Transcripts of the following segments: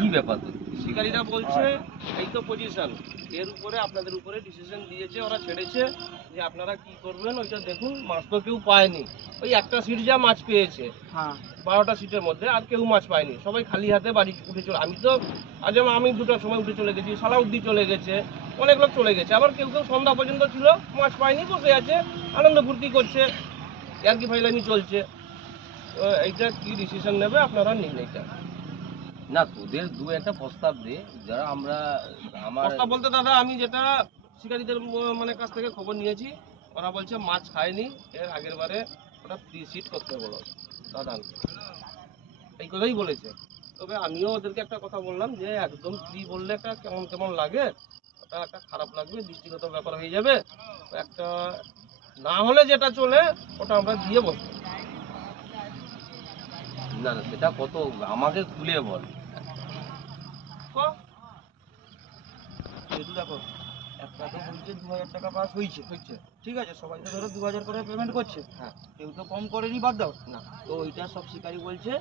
কি ব্যাপার তো শিকারীরা বলছে এই তো পজিশন, এর উপরে আপনাদের উপরে ডিসিশন দিয়েছে, ওরা ছেড়েছে যে আপনারা কি করবেন ওইটা দেখুন। মাছ তো কেউ পায়নি, ওই একটা সিট যা মাছ পেয়েছে 12টা সিটের মধ্যে, আর কেউ মাছ পায়নি, সবাই খালি হাতে বাড়ি উঠে চলে। আমি তো আজ আমি 2টার সময় উঠে চলে গেছি, সালাউদ্দি চলে গেছে, অনেক লোক চলে গেছে, আবার কেউ কেউ সন্ধ্যা পর্যন্ত ছিল, মাছ পায়নি, বসে আছে, আনন্দ ফুর্তি করছে, আর কি ফাইলামি চলছে। এইটা কি ডিসিশন নেবে আপনারা নিন। এইটা না, তোদের দু একটা প্রস্তাব দে, যারা আমরা আমার প্রস্তাব বলতে দাদা, আমি যেটা শিকারীদের মানে কাছ থেকে খবর নিয়েছি, ওরা বলছে মাছ খায়নি, এর আগের বারে ওটা ফ্রি সিট করতে বলো দাদা, এই কথাই বলেছে। তবে আমিও ওদেরকে একটা কথা বললাম যে একদম ফ্রি বললে একটা কেমন কেমন লাগে, ওটা একটা খারাপ লাগবে, দৃষ্টিগত ব্যাপার হয়ে যাবে। একটা না হলে যেটা চলে ওটা আমরা দিয়ে বসবো। না না, সেটা কত আমাকে খুলে বল। যেহেতু দেখো একটা তো বলছে 2000 টাকা পাস হয়েছে, ঠিক আছে, সবাই তো ধরো 2000 করে পেমেন্ট করছে, হ্যাঁ, কেউ তো কম করেনি, বাদ দাও না তো ওইটা সব শিকারী বলছে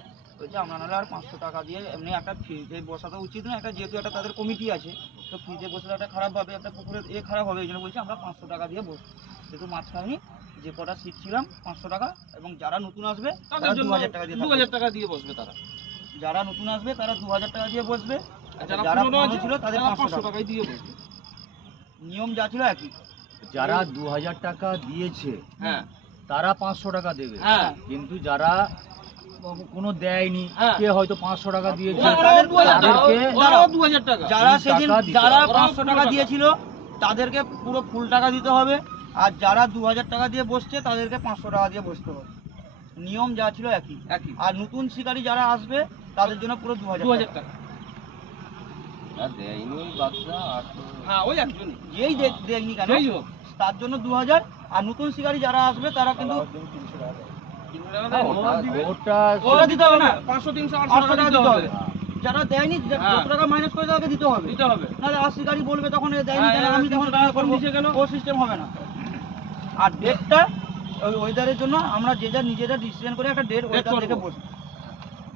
আমরা নাহলে আর 500 টাকা দিয়ে এমনি একটা ফ্রিতে বসাতে উচিত না, একটা যেহেতু একটা তাদের কমিটি আছে, তো ফ্রিতে বসলে একটা খারাপ হবে, একটা পুকুরের খারাপ হবে, এই জন্য বলছে আমরা 500 টাকা দিয়ে বসবো। যেহেতু মাছ খাইনি, যে কটা সিট ছিলাম 500 টাকা, এবং যারা নতুন আসবে তারা 2000 টাকা দিয়ে 2000 টাকা দিয়ে বসবে তারা, যারা নতুন আসবে তারা 2000 টাকা দিয়ে বসবে, যারা পুরনো ছিল তাদের 500 টাকায় দিয়ে বসবে। নিয়ম যা ছিল একই। যারা 2000 টাকা দিয়েছে হ্যাঁ, তারা 500 টাকা দেবে, হ্যাঁ, কিন্তু যারা কোনো দেয়নি, হ্যাঁ, কে হয়তো 500 টাকা দিয়েছে, ওরাও 2000 টাকা, যারা সেদিন যারা 500 টাকা টাকা দিয়েছিল তাদেরকে পুরো ফুল টাকা দিতে হবে, আর যারা 2000 টাকা দিয়ে বসছে তাদেরকে 500 টাকা দিয়ে বসতে হবে। নিয়ম যা ছিল একই। আর নতুন শিকারী যারা আসবে তাদের জন্য পুরো 2000 টাকা। না দেয়নি ওই বাচ্চা আর তো হ্যাঁ, ওই একজনই, যেই দেখনি কেন যেই হোক, তার জন্য 2000, আর নতুন শিকারী যারা আসবে তারা কিন্তু ওটা দিতে হবে না, 500 300 800 টাকা দিতে হবে। হবে। যারা দেয়নি হ্যাঁ। 100 টাকা মাইনাস করে তাকে দিতে হবে, নাহলে আর শিকারী বলবে তখন এ দেয়নি হ্যাঁ, কেন, আমি তখন 300 টাকা কম দিছে কেন? ও সিস্টেম হবে না। আর ডেটটা ওই ওয়েদারের জন্য আমরা যে যা নিজেরা ডিসিশন করে একটা ডেট ওয়েদার দেখে বসবো।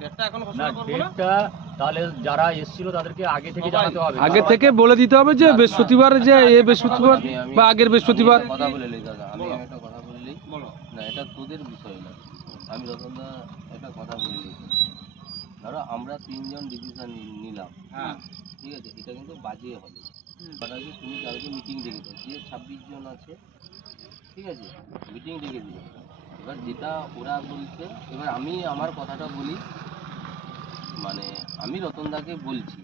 ডেটটা এখন না ঘোষণা করব না, ডেটটা তাহলে যারা এসেছিল তাদেরকে আগে থেকে জানাতে হবে, আগে থেকে বলে দিতে হবে যে বৃহস্পতিবার, যে এ বৃহস্পতিবার বা আগের বৃহস্পতিবার। কথা বলে নিই দাদা, আমি একটা কথা বলে নিই। বলো। না, এটা তোদের বিষয় না, আমি রতনদা একটা কথা বলে নিই। ধরো আমরা 3 জন ডিসিশন নিলাম, হ্যাঁ, ঠিক আছে, এটা কিন্তু বাজে হবে। তুমি কালকে মিটিং ডেকেছো, যে 26 জন আছে, ঠিক আছে, মিটিং ডেকে দিল। এবার যেটা ওরা বলছে, এবার আমি আমার কথাটা বলি, মানে আমি রতনদাকে বলছি